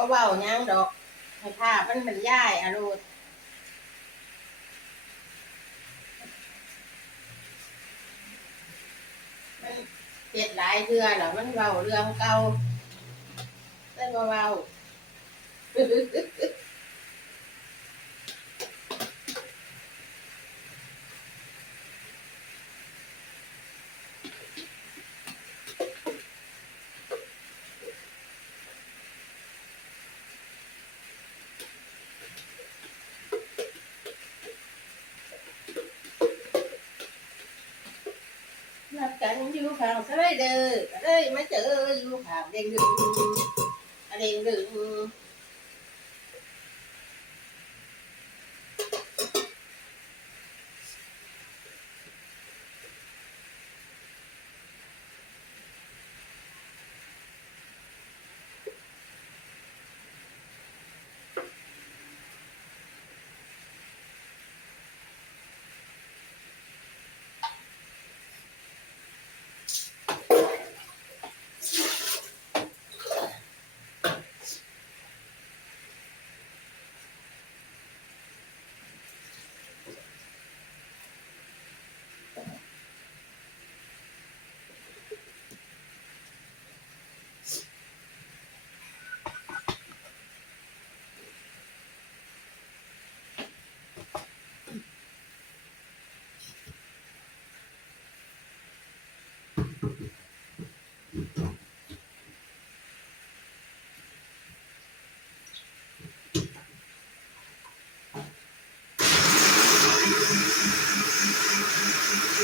บ่เว้าหยังดอกให้ภาพมันบรรยายอะลูกมันเฮ็ดหลายเดือนแล้วมันเว้าเรื่องเก่าแต่บ่เว้า กันอยู่ข้างสไลเดอร์ก็เลยมาเจออยู่ข้างเด้งดึงอะเด้งดึง ส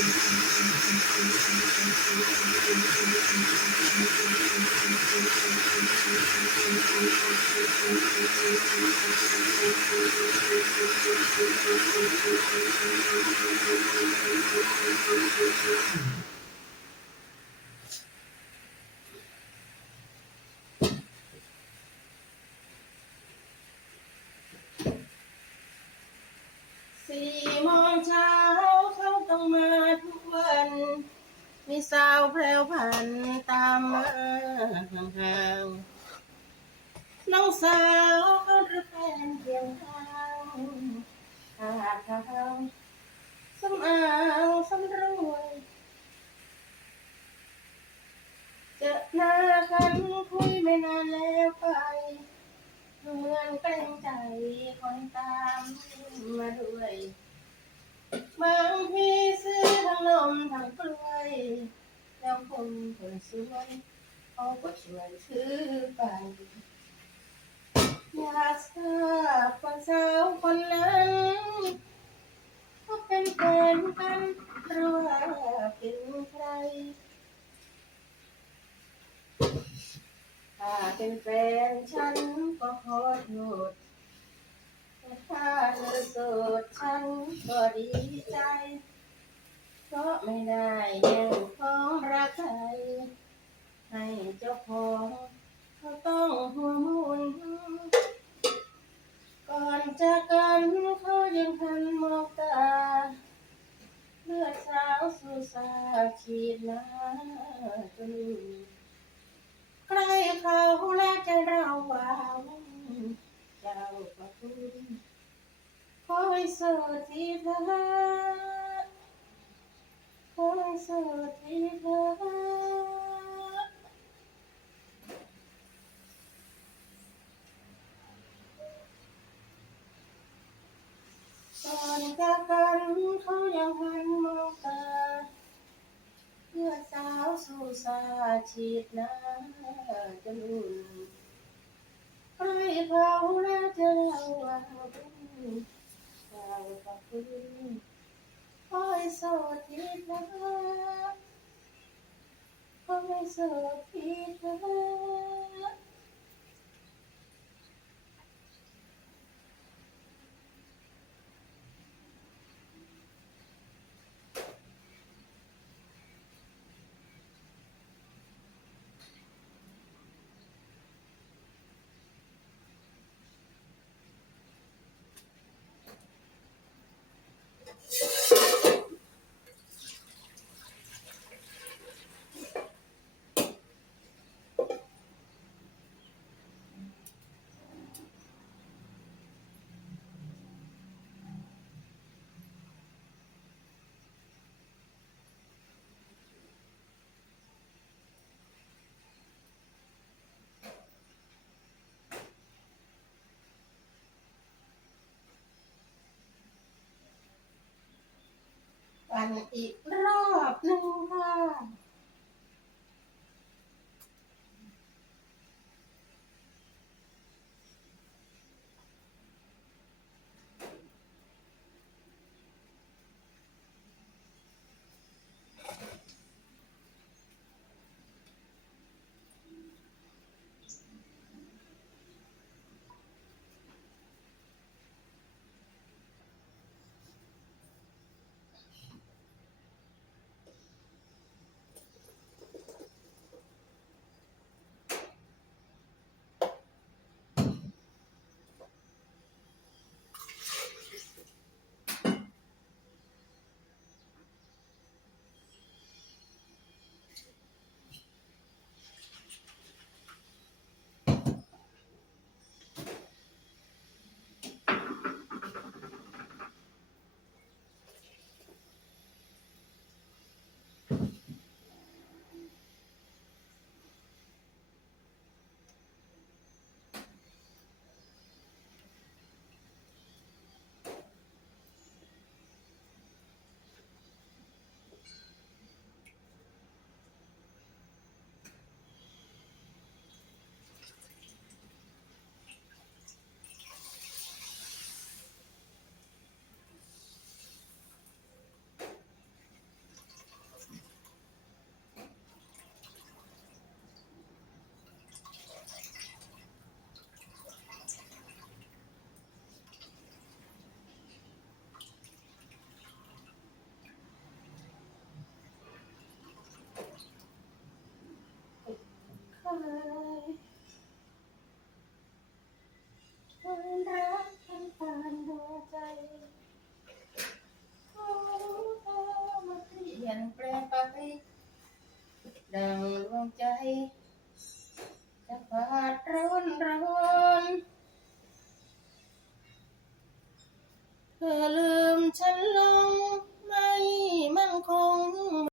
ี่โมงเช้าเขาต้องมาทุกวัน มีสาว แพรวพันตามมาห่างๆน้องสาวเขาหรือแฟนเพียงข้างหาทางสำอางสำรวยเจอหน้ากันคุยไม่นานแล้วไปเหมือนเกรงใจคนตามมาด้วย บางทีซื้อทั้งนมทั้งกล้วย แล้วคนคนสวยเขาก็ชวยซื้อไปอยากทราบว่าสาวคนนั้นเขาเป็นแฟนกันหรือว่าเป็นใครถ้าเป็นแฟนฉันก็ขอโทษแต่ถ้าเธอโสดฉันก็ดี ขีดหน้าจนใครเขาและใจเราวาวเจ้าประคุณคอยโสดที่เธอคอยโสดที่เธอก่อนจากกันเขายังหันมองตา เพื่อสาว สาฉีดน้ำจนอุ่นใครเผาแล้วจะเล่าว่าเป็นเจ้ากับคุณคอยโสดทีนะคอยโสดทีนะ อวันอีกรอบหนึ่งค่ะ ใจ